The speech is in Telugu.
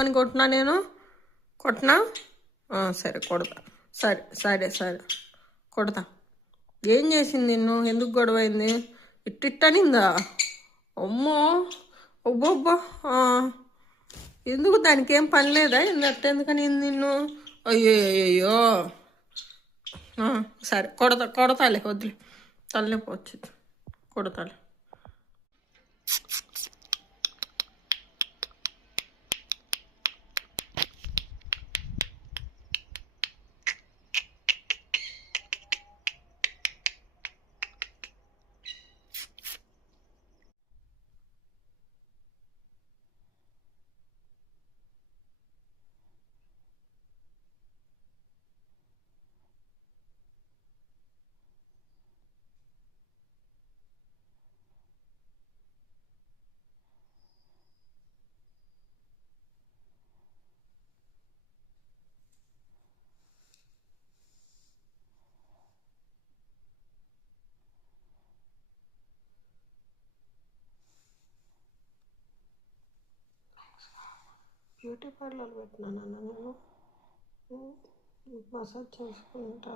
అని కొట్టినా నేను కొట్టినా సరే కొడతా. సరే సరే సరే కొడతా. ఏం చేసింది నిన్ను? ఎందుకు గొడవైంది? ఇట్టిట్టనిందా? అమ్మో ఒబ్బొబ్బా. ఎందుకు దానికి ఏం పని లేదా? ఎందుకని నిన్ను? అయ్యో అయ్యో. సరే కొడతాలే, వద్దులే, తలనొప్పి వచ్చింది, కొడతాలే. బ్యూటీ పార్లర్ పెట్టినాను నేను, మసాజ్ చేసుకుంటా.